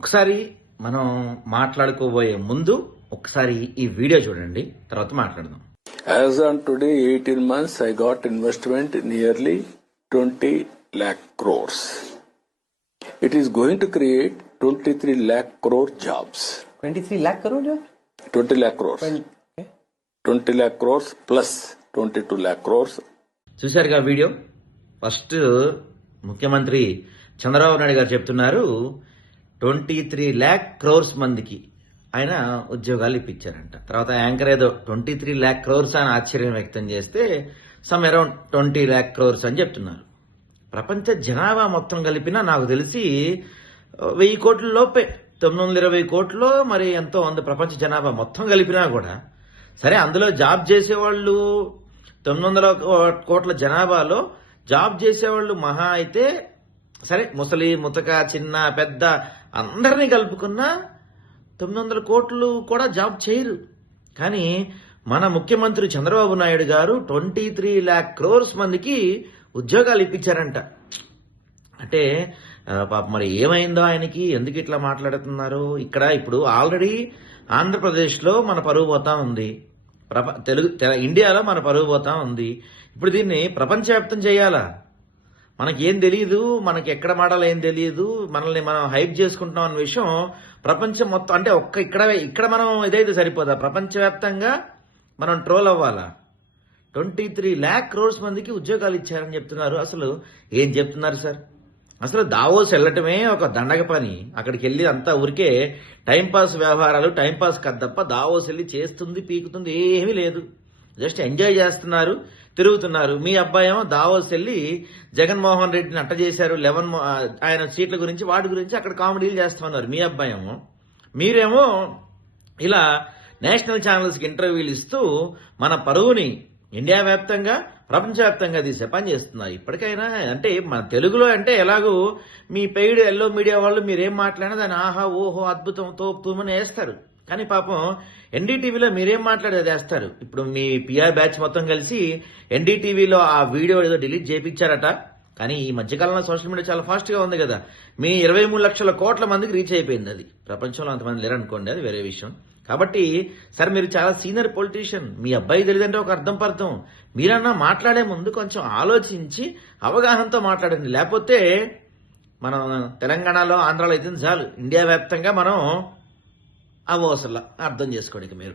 ఒకసారి మనం మాట్లాడుకోబోయే ముందు ఒకసారి ఈ వీడియో చూడండి, తర్వాత మాట్లాడదాం. As on today, 18 months, I got investment nearly 20 lakh crores. It is going to create 23 lakh crore jobs. 23 lakh crore jobs? 20 lakh crores. Okay. 20 lakh crores plus 22 lakh crores. చూశారుగా video. First ముఖ్యమంత్రి చంద్రబాబు నాయుడు గారు చెప్తున్నారు 23 lakh crores మందికి ఆయన ఉద్యోగాలు ఇప్పించారంట. తర్వాత anchor ఏదో 23 lakh crores అని ఆశ్చర్యం వ్యక్తం చేస్తే సమ్ అరౌండ్ 20 lakh crores అని చెప్తున్నారు. ప్రపంచ జనాభా మొత్తం కలిపినా నాకు తెలిసి 1000 కోట్ల లోపే, 920 కోట్లు మరి ఎంతో ఉంది ప్రపంచ జనాభా మొత్తం కలిపినా కూడా. సరే, అందులో జాబ్ చేసేవాళ్ళు 900 కోట్ల జనాభాలో జాబ్ చేసేవాళ్ళు మహా అయితే సరే ముసలి ముతక చిన్న పెద్ద అందరినీ కలుపుకున్నా 900 కోట్లు కూడా జాబ్ చేయరు. కానీ మన ముఖ్యమంత్రి చంద్రబాబు నాయుడు గారు 23 lakh crores మందికి ఉద్యోగాలు ఇప్పించారంట. అంటే పాప మరి ఏమైందో ఆయనకి, ఎందుకు ఇట్లా మాట్లాడుతున్నారు? ఇక్కడ ఇప్పుడు ఆల్రెడీ ఆంధ్రప్రదేశ్లో మన పరువు పోతా ఉంది, ఇండియాలో మన పరువు పోతా ఉంది. ఇప్పుడు దీన్ని ప్రపంచవ్యాప్తం చేయాలా? మనకేం తెలియదు, మనకి ఎక్కడ మాడాలో ఏం తెలియదు, మనల్ని మనం హైప్ చేసుకుంటున్నాం అన్న విషయం ప్రపంచం మొత్తం, అంటే ఇక్కడ మనం ఇదైతే సరిపోదా? ప్రపంచవ్యాప్తంగా మనం ట్రోల్ అవ్వాలా? 23 lakh crores మందికి ఉద్యోగాలు ఇచ్చారని చెప్తున్నారు. అసలు ఏం చెప్తున్నారు సార్? అసలు దావోస్ వెళ్ళటమే ఒక దండగ పని. అక్కడికి వెళ్ళి అంతా ఊరికే టైంపాస్ వ్యవహారాలు, టైంపాస్ కాదు తప్ప దావోస్ వెళ్ళి చేస్తుంది పీకుతుంది ఏమీ లేదు. జస్ట్ ఎంజాయ్ చేస్తున్నారు, తిరుగుతున్నారు. మీ అబ్బాయి ఏమో దావోస్ వెళ్ళి జగన్మోహన్ రెడ్డిని అట్ట చేశారు, ఆయన సీట్ల గురించి వాటి గురించి అక్కడ కామెడీలు చేస్తున్నారు మీ అబ్బాయి ఏమో. మీరేమో ఇలా నేషనల్ ఛానల్స్కి ఇంటర్వ్యూలు ఇస్తూ మన పరువుని ఇండియా వ్యాప్తంగా ప్రపంచవ్యాప్తంగా తీసే పని చేస్తున్నారు. ఇప్పటికైనా అంటే మన తెలుగులో అంటే ఎలాగూ మీ పెయిడ్ ఎల్లో మీడియా వాళ్ళు మీరేం మాట్లాడినా దాన్ని ఆహా ఓహో అద్భుతం తోపుమని వేస్తారు. కానీ పాపం ఎన్డీటీవీలో మీరేం మాట్లాడేది వేస్తారు. ఇప్పుడు మీ పిఆర్ బ్యాచ్ మొత్తం కలిసి ఎన్డీటీవీలో ఆ వీడియో ఏదో డిలీట్ చేయించారట. కానీ ఈ మధ్యకాలంలో సోషల్ మీడియా చాలా ఫాస్ట్గా ఉంది కదా. మీ 23 లక్షల కోట్ల మందికి రీచ్ అయిపోయింది. అది ప్రపంచంలో అంతమంది లేరనుకోండి, అది వేరే విషయం. కాబట్టి సార్ మీరు చాలా సీనియర్ పొలిటీషియన్, మీ అబ్బాయి తెలియదంటే ఒక అర్థం పర్థం. మీరన్నా మాట్లాడే ముందు కొంచెం ఆలోచించి అవగాహనతో మాట్లాడండి. లేకపోతే మనం తెలంగాణలో ఆంధ్రాలో అయితే చాలు, ఇండియా వ్యాప్తంగా మనం అవసరం అర్థం చేసుకోండి మీరు.